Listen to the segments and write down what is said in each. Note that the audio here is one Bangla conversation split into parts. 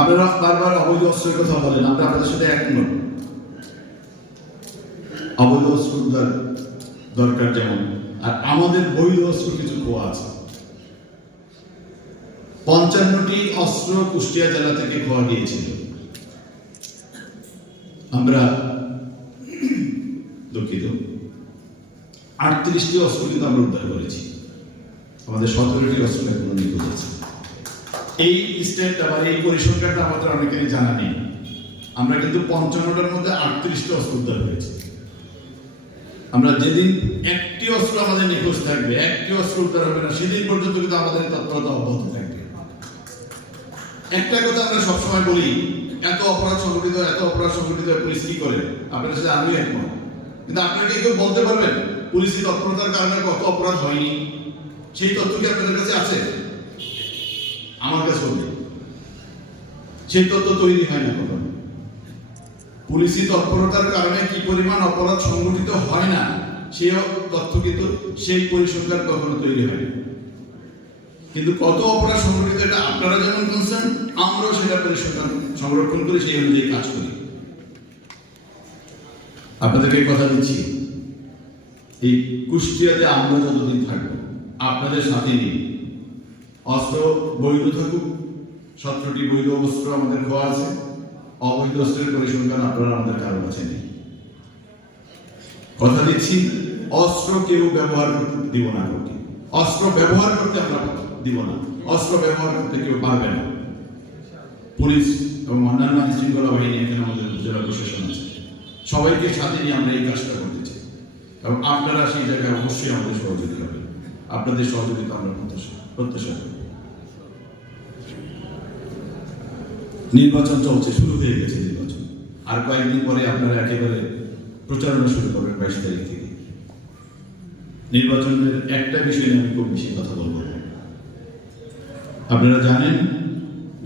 আপনারা বারবার অবৈধ অস্ত্রের কথা বলেন, আমরা আপনাদের সাথে একমত। অবৈধ অস্ত্র দরকার যেমন, আর আমাদের বৈধ অস্ত্র কিছু খোয়া আছে। 55টি অস্ত্র কুষ্টিয়া জেলা থেকে খোয়া গিয়েছিল। আমরা দুঃখিত, 38টি অস্ত্র কিন্তু আমরা উদ্ধার করেছি। আমাদের 17টি অস্ত্র এখনো নিখোঁজ আছে। এই স্টেটটা বা এই পরিসংখ্যানটা আমাদের অনেকেরই জানা নেই। আমরা কিন্তু 55টার মধ্যে 38টি অস্ত্র উদ্ধার হয়েছে। আমরা যেদিন একটি অস্ত্র আমাদের নিখোঁজ থাকবে, একটি অস্ত্র উদ্ধার হবে না, সেদিন পর্যন্ত কিন্তু আমাদের তৎপরতা অব্যাহত থাকবে। একটা কথা আমরা সবসময় বলি, এত অপরাধ সংগঠিত পুলিশ কি করে? আপনাদের সাথে আমিও একমত। কিন্তু আপনারা কি কেউ বলতে পারবেন পুলিশের তৎপরতার কারণে কত অপরাধ হয়নি? সেই তথ্য কি আপনাদের কাছে আছে? আমার কাছে নেই। সেই তথ্য তৈরি হয় না কখনো। পুলিশি তৎপরতার কারণে কি পরিমাণ অপরাধ সংগঠিত হয় না, সেই তথ্য কিন্তু সেই পরিসংখ্যান কখনো তৈরি হয় না। কিন্তু কত অপরাধ সংগঠিত, এটা আপনারা যেমন কনসার্ন, আমরাও সেটা পরিসংখ্যান সংরক্ষণ করি, সেই অনুযায়ী কাজ করি। আপনাদেরকে কথা দিচ্ছি, এই কুষ্টিয়াতে আমরা যতদিন থাকবো আপনাদের সাথে নিয়ে, অস্ত্র বৈধ থাকুক, 17টি বৈধ অস্ত্র আমাদের খোয়া আছে, অবৈধ অস্ত্রের পরিসংখ্যান আপনারা আমাদের কারো কাছে নেই। কথা দিচ্ছি, অস্ত্র কেউ ব্যবহার করতে দিব না, অস্ত্র ব্যবহার করতে আমরা দিব না, অস্ত্র ব্যবহার করতে কেউ পারবে না। পুলিশ এবং অন্যান্য আইন শৃঙ্খলা বাহিনী, এখানে আমাদের জেলা প্রশাসন আছে, সবাইকে সাথে নিয়ে আমরা এই কাজটা করতে চাই। এবং আপনারা সেই জায়গায় অবশ্যই আমাদের সহযোগিতা করবেন। আপনাদের সহযোগিতা আমরা প্রত্যাশা করি। নির্বাচন চলছে, শুরু হয়ে গেছে নির্বাচন। আর কয়েকদিন পরে আপনারা একেবারে প্রচারণা শুরু করবেন 22 তারিখ থেকে। নির্বাচনের একটা বিষয় নিয়ে আমি খুব বেশি কথা বলবো। আপনারা জানেন,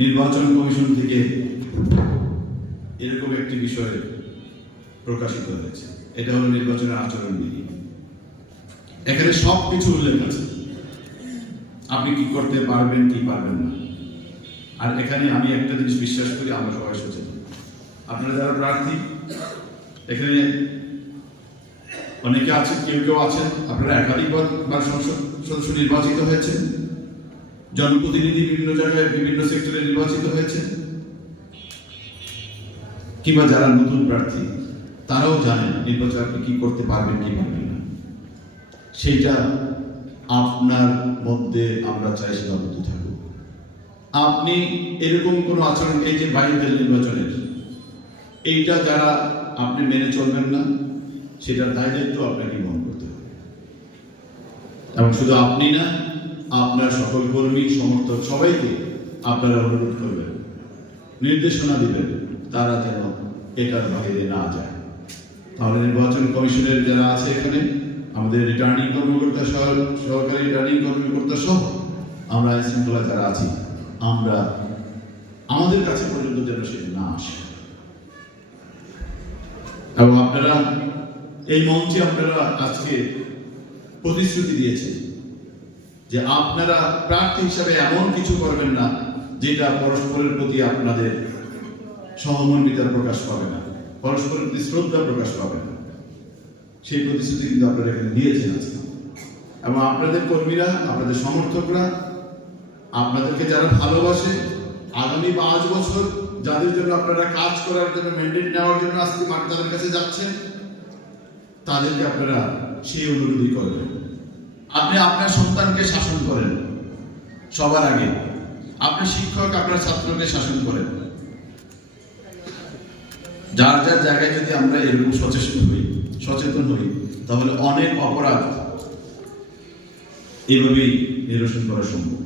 নির্বাচন কমিশন থেকে এরকম একটি বিষয় প্রকাশিত হয়েছে। এটা হলো নির্বাচনের আচরণবিধি। এখানে সব কিছু উল্লেখ আছে, আপনি কি করতে পারবেন কি পারবেন না। আর এখানে আমি একটা জিনিস বিশ্বাস করি, আমরা সবাই সচেতন। আপনারা যারা প্রার্থী, এখানে অনেকে আছেন, কেউ আছেন আপনারা একাধিকবার সংসদ সদস্য নির্বাচিত হয়েছেন, জনপ্রতিনিধি বিভিন্ন জায়গায় বিভিন্ন সেক্টরে নির্বাচিত হয়েছে, কিংবা যারা নতুন প্রার্থী তারাও জানেন নির্বাচন আপনি কি করতে পারবেন কি পারবেন না। সেইটা আপনার মধ্যে আমরা চাই সীমাবদ্ধ থাকুক। আপনি এরকম কোনো আচরণ, এই যে বাইরের নির্বাচনের এইটা যারা আপনি মেনে চলবেন না, সেটার দায় দায়িত্ব আপনাকে বহন করতে হবে। এবং শুধু আপনি না, আপনার সকল কর্মী সমর্থক সবাইকে আপনারা অনুরোধ করবেন, নির্দেশনা দিবেন, তারা যেন এটার বাইরে না যায়। তাহলে নির্বাচন কমিশনের যারা আছে এখানে, আমাদের রিটার্নিং কর্মকর্তা, সহকারী রিটার্নিং কর্মকর্তা সহ আমরা আইন শৃঙ্খলা যারা আছি, আমরা আমাদের কাছে পর্যন্ত যেন সেটা না আসে। এবং আপনারা এই মঞ্চে আপনারা আজকে প্রতিশ্রুতি দিয়েছে যে আপনারা প্রার্থী হিসাবে এমন কিছু করবেন না যেটা পরস্পরের প্রতি আপনাদের সহমর্মিতার প্রকাশ পাবে না, পরস্পরের প্রতি শ্রদ্ধা প্রকাশ পাবে না। সেই প্রতিশ্রুতি কিন্তু আপনারা এখানে দিয়েছেন আজকে। এবং আপনাদের কর্মীরা, আপনাদের সমর্থকরা, আপনাদেরকে যারা ভালোবাসে, আগামী 5 বছর যাদের জন্য আপনারা কাজ করার জন্য, ম্যান্ডেট নেওয়ার জন্য আজকে তাদের কাছে যাচ্ছেন, তাদেরকে আপনারা সেই অনুরোধই করবেন। আপনি আপনার সন্তানকে শাসন করেন সবার আগে, আপনার শিক্ষক আপনার ছাত্রকে শাসন করেন। যার যার জায়গায় যদি আমরা এরকম সচেতন হই, তাহলে অনেক অপরাধ এভাবেই নিরসন করা সম্ভব।